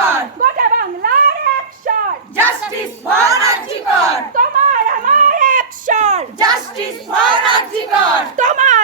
কর গোটা বাংলার অ্যাকশন জাস্টিস ফর আরজি কর তোমার আমার অ্যাকশন জাস্টিস ফর আরজি কর তোমার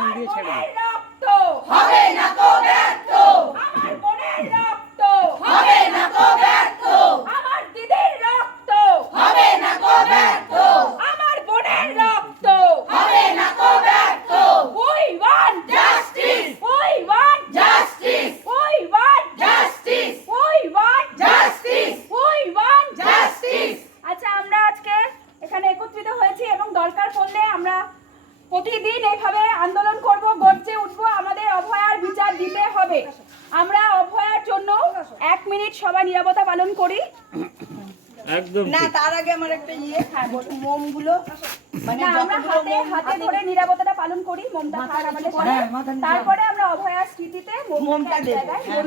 ইঞ্জেকশন হবে না তো ব্যর্থ। মনের প্রতিদিন এইভাবে আন্দোলন করব গর্জে উঠবো আমাদের অভয়ার বিচার দিতে হবে। আমরা অভয়ার জন্য এক মিনিট সবাই নিরাপত্তা পালন করি। না তার আগে আমার একটা ইয়ে মোমগুলো। মানে আমরা হাতে পালন করি মোমটা হ্যাঁ, তারপরে আমরা অভয়ার স্মৃতিতে হ্যাঁ,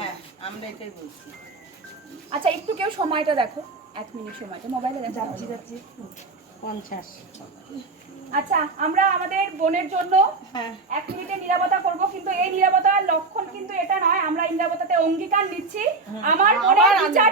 হ্যাঁ, আচ্ছা একটু কেউ সময়টা দেখো। এক মিনিট সময়টা মোবাইলে যাচ্ছি যাচ্ছি। আচ্ছা আমরা আমাদের বোনের জন্য এক মিনিটে নিরাপত্তা করব কিন্তু এই নিরাপত্তার লক্ষণ কিন্তু এটা নয়। আমরা নিরাপত্তাতে অঙ্গীকার নিচ্ছি। আমার বোনের বিচার